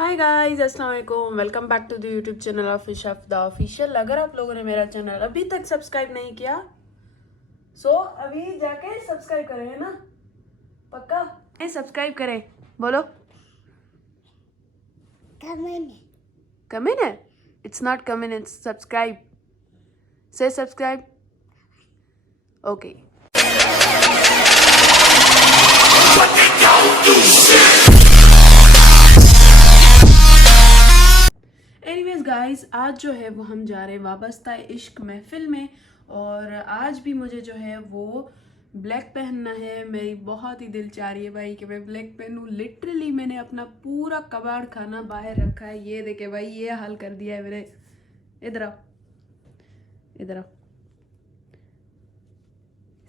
हाय guys, अस्सलाम वालेकुम। Welcome back to the YouTube channel of इशाफ द ऑफिशियल। अगर आप लोगों ने मेरा चैनल अभी तक सब्सक्राइब नहीं किया सो अभी जाके सब्सक्राइब करें, है ना? पक्का सब्सक्राइब करें। बोलो come in है। It's not come in, it's subscribe. Say subscribe. Okay. Anyways guys, आज जो है वो हम जा रहे हैं वाबस्ता इश्क महफिल में। और आज भी मुझे जो है वो ब्लैक पहनना है। मेरी बहुत ही दिल चाह रही है भाई कि मैं ब्लैक पहनूं। लिटरली मैंने अपना पूरा कबाड़ खाना बाहर रखा है। ये देखे भाई, ये हाल कर दिया है मेरे। इधर आओ, इधर आओ।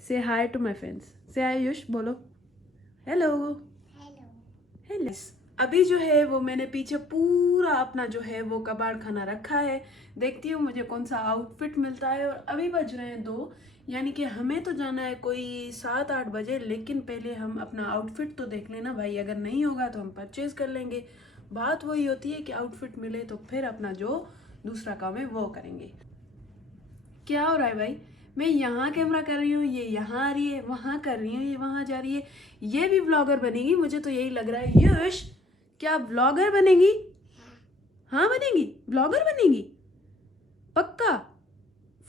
से हाय टू माई फ्रेंड्स। से हाय युश, बोलो हेलो। हेलो। अभी जो है वो मैंने पीछे पूरा अपना जो है वो कबाड़ खाना रखा है। देखती हूँ मुझे कौन सा आउटफिट मिलता है। और अभी बज रहे हैं 2, यानी कि हमें तो जाना है कोई 7-8 बजे। लेकिन पहले हम अपना आउटफिट तो देख लेना भाई। अगर नहीं होगा तो हम परचेज कर लेंगे। बात वही होती है कि आउटफिट मिले तो फिर अपना जो दूसरा काम है वो करेंगे। क्या हो रहा है भाई? मैं यहाँ कैमरा कर रही हूँ, ये यहाँ आ रही है, वहाँ कर रही हूँ, ये वहाँ जा रही है। ये भी ब्लॉगर बनेगी, मुझे तो यही लग रहा है। यश, क्या ब्लॉगर बनेगी? हाँ बनेगी, ब्लॉगर बनेगी पक्का।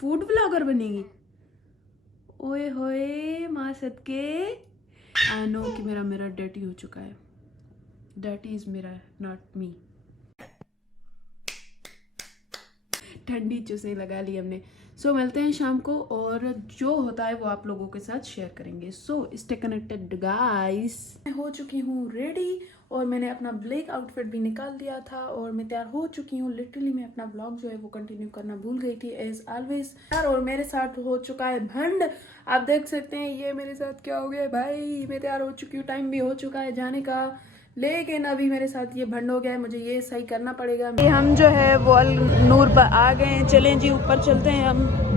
फूड ब्लॉगर बनेगी। ओए होए माँ सदके। आई नो कि मेरा मिरर डर्टी हो चुका है। Dirty is mirror, not me. ठंडी चुस्सें लगा ली हमने। सो मिलते हैं शाम को, और जो होता है वो आप लोगों के साथ शेयर करेंगे। So stay connected guys. मैं हो चुकी हूँ रेडी, और मैंने अपना ब्लैक आउटफिट भी निकाल दिया था और मैं तैयार हो चुकी हूँ। लिटरली मैं अपना ब्लॉग जो है वो कंटिन्यू करना भूल गई थी एज ऑलवेज। और मेरे साथ हो चुका है भंड। आप देख सकते हैं ये मेरे साथ क्या हो गया भाई। मैं तैयार हो चुकी हूँ, टाइम भी हो चुका है जाने का, लेकिन अभी मेरे साथ ये भंड हो गया है। मुझे ये सही करना पड़ेगा। हम जो है वो अल नूर पर आ गए हैं। चलें जी, ऊपर चलते हैं हम।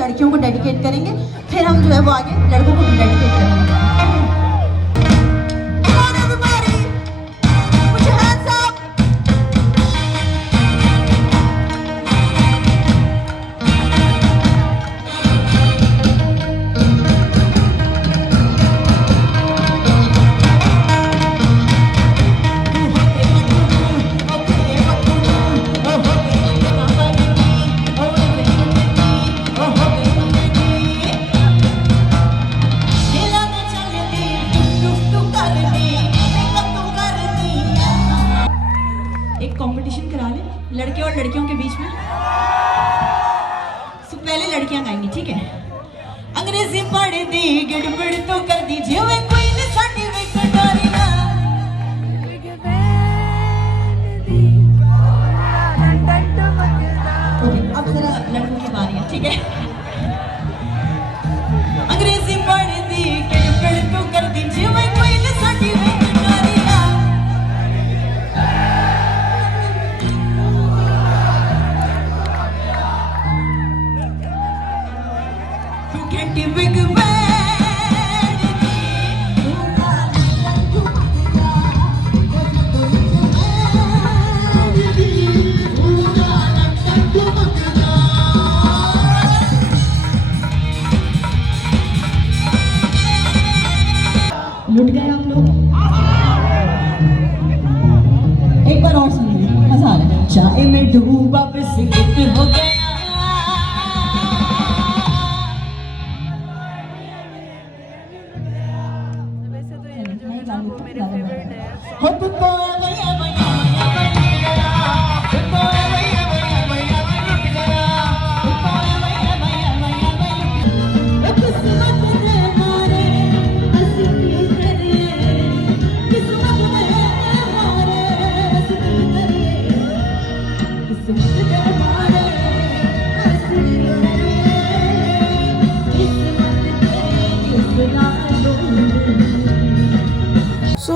लड़कियों को डेडिकेट करेंगे, फिर हम जो है वो आगे लड़कों को डेडिकेट करेंगे। कंपटीशन करा ले लड़के और लड़कियों के बीच में। तो पहले लड़कियां गाएंगी, ठीक है? अंग्रेजी पढ़ दी गड़बड़ तो कर दीजिए वे कोई ने साडी वे कटारी ना। ओके, अब जरा लड़कों की बारी है, ठीक है? अंग्रेजी पढ़ दी गड़बड़ तो कर दीजिए वे कोई ने साडी वे कटारी ना। Big लुट गए आप लोग। एक बार और सुनिए, मजा आ रहा है। चाय में डूबा बिस्किट हो गया। हो तो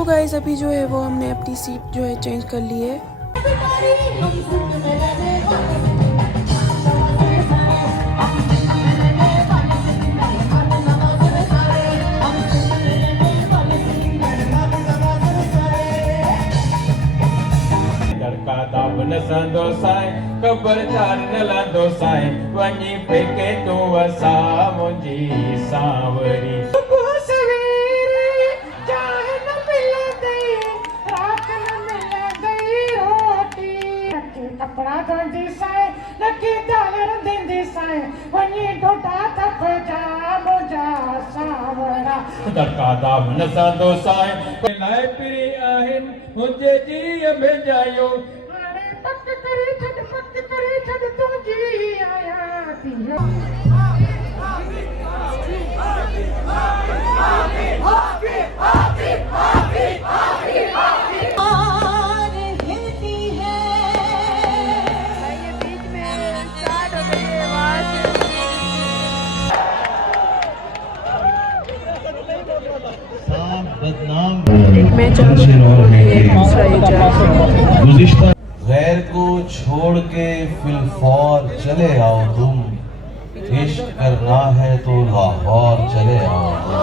तो गाइस अभी जो है वो हमने अपनी सीट जो है चेंज कर ली है। Nasando sai, kabartar nalando sai, vanyi peke tu asa monji savari. Savere, jahe na mila gayi, raat na mila gayi roti. Nakki kapda dandi sai, nakki dalar dindi sai, vanyi dota kapja moja savara. Darka dab nasando sai, lai piri ahin, hunje ji abhejayo. गैर को छोड़ के फिलफौर चले आओ तुम, इश्क करना है तो लाहौर चले आओ तुम।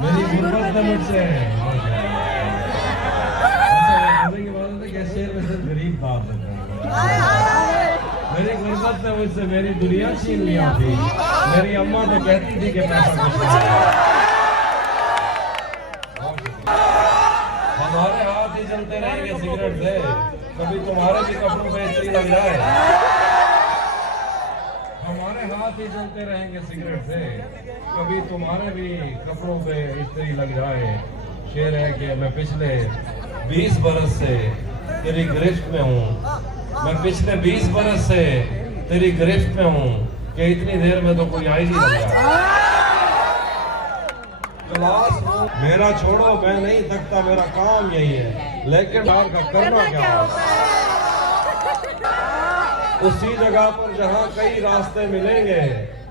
मेरी गुर्बत ने मुझसे गरीब बात मेरी गुर्बत ने मुझसे मेरी दुनिया छीन लिया थी। मेरी अम्मा तो कहती थी कि पैसा हमारे हाथ ही चलते रहेंगे सिगरेट से, कभी तुम्हारे भी कपड़ों पे इस्त्री लग जाए। हमारे हाथ ही चलते रहेंगे सिगरेट से, कभी तुम्हारे भी कपड़ों पे इस्त्री लग जाए। शेर है कि मैं पिछले 20 बरस से तेरी गिरफ्त में हूँ, मैं पिछले 20 बरस से तेरी गिरफ्त में हूँ कि इतनी देर में तो कोई आई नहीं लगा। क्लास मेरा छोड़ो, मैं नहीं थकता, मेरा काम यही है, लेकिन बाहर का करना क्या उसी जगह पर जहाँ कई रास्ते मिलेंगे,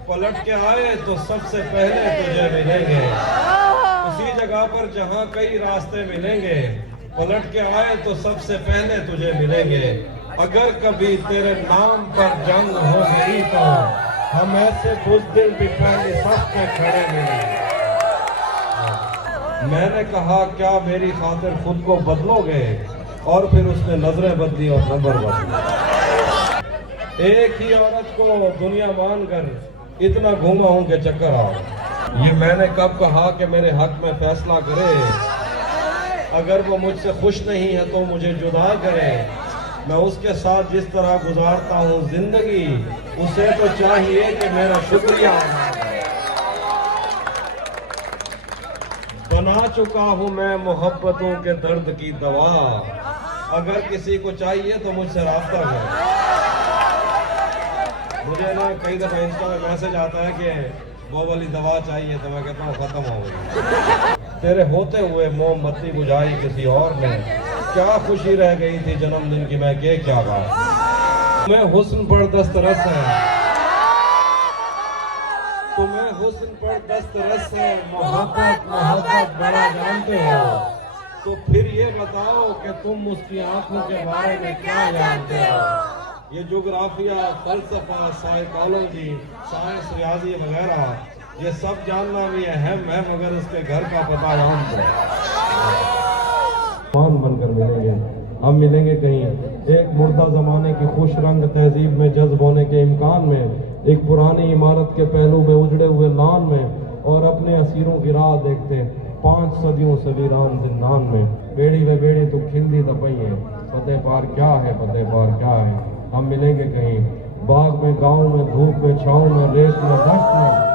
पलट के आए तो सबसे पहले तुझे मिलेंगे। उसी जगह पर जहाँ कई रास्ते मिलेंगे, पलट के आए तो सबसे पहले तुझे मिलेंगे। अगर कभी तेरे नाम पर जंग हो गई तो हम ऐसे बुज़दिल भी पहले सफ में खड़े मिलेंगे। मैंने कहा क्या मेरी खातिर खुद को बदलोगे, और फिर उसने नजरें बदली और नंबर बदली। एक ही औरत को दुनिया मानकर इतना घूमा हूं कि चक्कर आओ। ये मैंने कब कहा कि मेरे हक में फैसला करे, अगर वो मुझसे खुश नहीं है तो मुझे जुदा करे। मैं उसके साथ जिस तरह गुजारता हूँ जिंदगी, उसे तो चाहिए कि मेरा शुक्रिया बना चुका हूँ मैं मोहब्बतों के दर्द की दवा। अगर किसी को चाहिए तो मुझसे राब्ता करें। मुझे ना कई दफा इंस्टा में मैसेज आता है कि वो वाली दवा चाहिए, तो मैं कहता हूँ खत्म हो गई। तेरे होते हुए मोमबत्ती बुझाई किसी और ने, क्या खुशी रह गई थी जन्मदिन की, मैं क्या कहा। मैं हुस्न पर दस्तरस है, तुम्हें हुस्न पर दस्तरस है, मोहब्बत मोहब्बत बड़ा जानते हो, तो फिर ये बताओ कि तुम उसकी आंखों के बारे में क्या जानते हो। ये जोग्राफिया, फलसफा, साइकोलॉजी, साइंस, रियाजी वगैरह ये सब जानना भी अहम है, मगर उसके घर का पता जानते कौन बनकर मिलेंगे। हम मिलेंगे कहीं एक मुर्दा जमाने की खुश रंग तहजीब में जज्ब होने के इम्कान में, एक पुरानी इमारत के पहलू में उजड़े हुए लान में, और अपने असीरों की राह देखते 5 सदियों से वीरान जिन्नान में। बेड़ी व बेड़ी तो खिंदी दपइए, फतेह पार क्या है, फतेह पार क्या है। हम मिलेंगे कहीं बाग में, गांव में, धूप में, छाँव में, रेत में, दश्त में।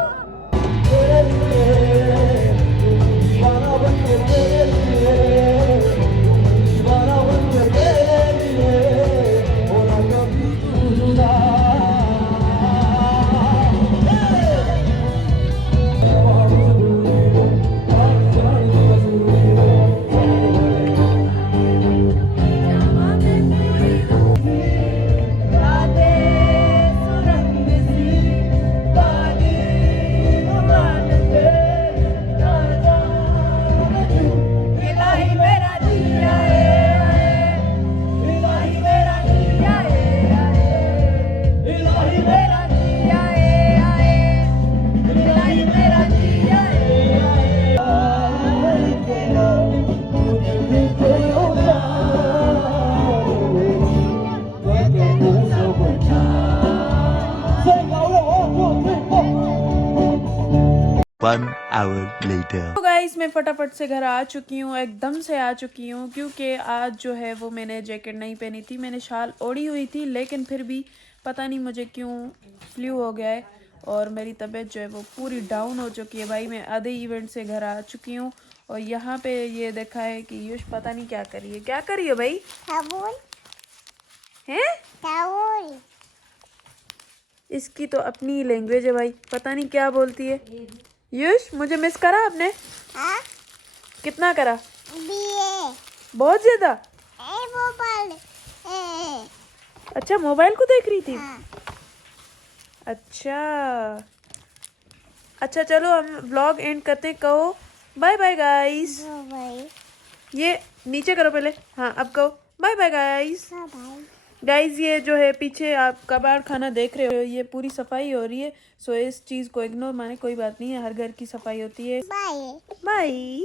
1 hour later. तो गाइस मैं फटाफट से घर आ चुकी हूँ, एकदम से आ चुकी हूँ, क्योंकि आज जो है वो मैंने जैकेट नहीं पहनी थी, मैंने शाल ओढ़ी हुई थी, लेकिन फिर भी पता नहीं मुझे क्यों फ्लू हो गया है और मेरी तबीयत जो है वो पूरी डाउन हो चुकी है। भाई मैं आधे इवेंट से घर आ चुकी हूँ और यहाँ पे ये देखा है कि युष पता नहीं क्या करी है। क्या करी है भाई? हैं? इसकी तो अपनी लैंग्वेज है भाई, पता नहीं क्या बोलती है। युष मुझे मिस करा आपने? हाँ? कितना करा? बीए बहुत ज्यादा। मोबाइल अच्छा मोबाइल को देख रही थी। हाँ। अच्छा चलो हम व्लॉग एंड करते हैं। कहो बाय बाय गाइस। भाई ये नीचे करो पहले। हाँ अब कहो बाय बाय गाइस। भाई गाइस ये जो है पीछे आप कबाड़ खाना देख रहे हो, ये पूरी सफाई हो रही है, सो इस चीज़ को इग्नोर माने, कोई बात नहीं है, हर घर की सफाई होती है। Bye bye.